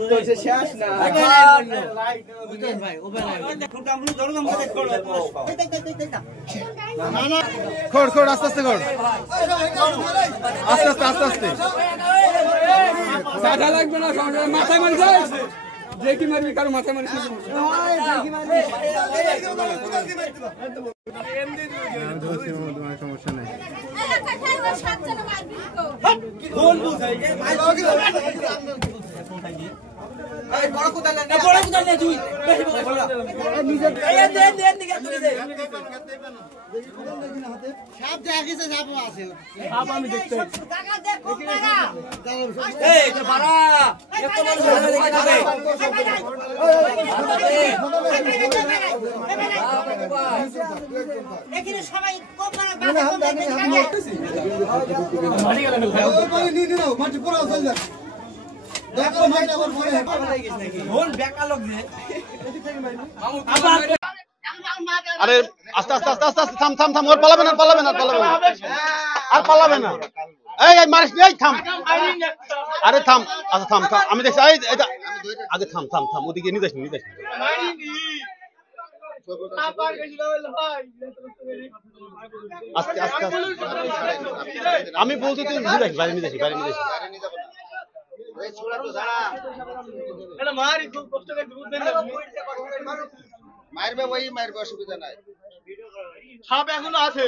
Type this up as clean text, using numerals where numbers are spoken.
তো সে শেষ না খড় খড় আস্তে আস্তে খড় আস্তে আস্তে আস্তে আস্তে সাদা লাগবে না মাথায় মারি যায় দেখি মারবি কারো মাথায় মারি সমস্যা নাই আরে আস্তে আস্তে আস্তে আস্তে থাম থাম থাম ওর পালাবে না পালাবে না পালাবে না আর পালাবে না এই মারিস এই থাম আরে থাম আচ্ছা থাম থাম আমি দেখছি এই এটা আগে থাম থাম থাম ওদিকে নিয়ে যাস নিয়ে যাস আস্তে আস্তে আমি বলছি তুই নিয়ে যাস বাইরে নিয়ে যাস বাইরে নিয়ে যাস মারবে ওই মারবে অসুবিধা নাই সাপ এখনো আছে